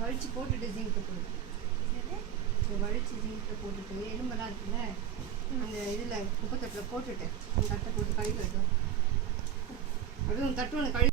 வலிச்சு போட்டுட்டு ஜீங்கை போட்டு வலிச்சு ஜீங்கை போட்டுட்டு எலும்பெல்லாம் இருக்குல்ல அந்த இதில் குப்பை தட்டில் போட்டுட்டு அந்த தட்டை போட்டு கழுவி வைக்கும். அதுவும் தட்டு ஒன்று கழுவி